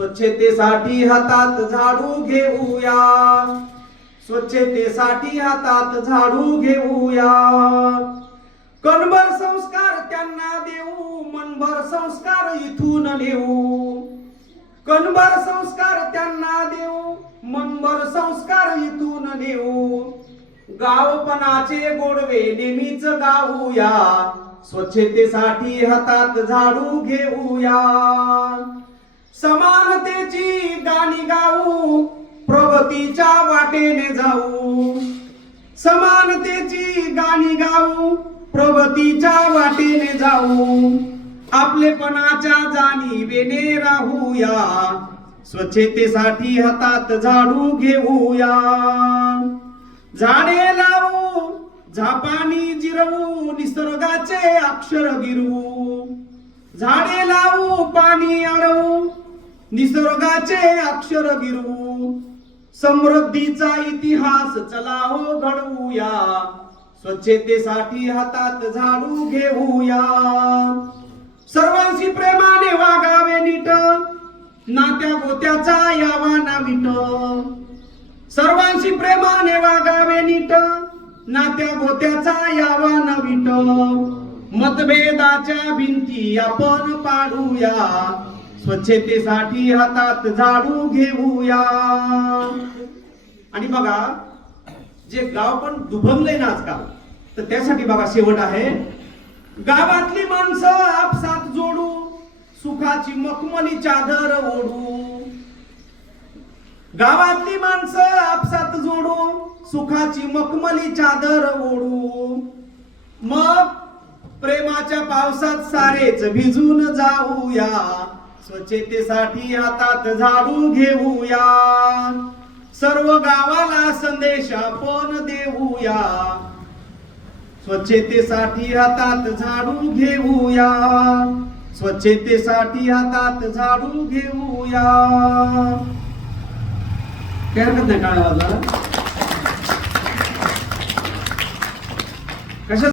स्वच्छतेसाठी हातात झाडू घेऊया, स्वच्छतेसाठी हातात झाडू घेऊया. कणभर संस्कार त्यांना देऊ, मनभर संस्कार इथून नेऊ. कणभर संस्कार त्यांना देऊ, मनभर संस्कार इथून नेऊ. गावपणाचे गोडवे नेहमीच गाऊया, स्वच्छतेसाठी हातात झाडू घेऊया. समानतेची गाणी गाऊ, प्रगतीच्या वाटेने जाऊ. समानतेची गाणी गाऊ, प्रगतीच्या वाटेने जाऊ. आपलेपणाच्या जाणीवेने राहूया, स्वच्छतेसाठी हातात झाडू घेऊया. झाडे लावू, झापानी जिरवू, निसर्गाचे अक्षर गिरवू. झाडे लावू, पाणी अडवू, निसर्गाचे अक्षर गिरवू. समृद्धीचा इतिहास चला हो घडवूया, स्वच्छतेसाठी हातात झाडू घेऊया. सर्वांशी प्रेमाने वागावे नीट, नात्या गोत्याचा यावा ना मीठ. सर्वांशी प्रेमाने वागावे नीट, नात्या गोत्याचा यावा ना मीठ. मतभेदाच्या भिंती आपण पाडूया, स्वच्छतेसाठी हातात झाडू घेऊया. आणि बघा, जे गाव पण दुभंगले ना आजकाल, तर त्यासाठी बघा शेवट आहे. गावातली माणसं आपसात जोडू, सुखाची मखमली चादर ओढू. गावातली माणसं आपसात जोडू, सुखाची मखमली चादर ओढू. मग प्रेमाच्या पावसात सारेच भिजून जाऊया, स्वच्छतेसाठी हातात झाडू घेऊया. सर्व गावाला संदेश आपण देऊया, स्वच्छतेसाठी हातात झाडू घेऊया. स्वच्छतेसाठी हातात झाडू घेऊया. काय हरकत नाही, टाळ्या वाजवायला. कशा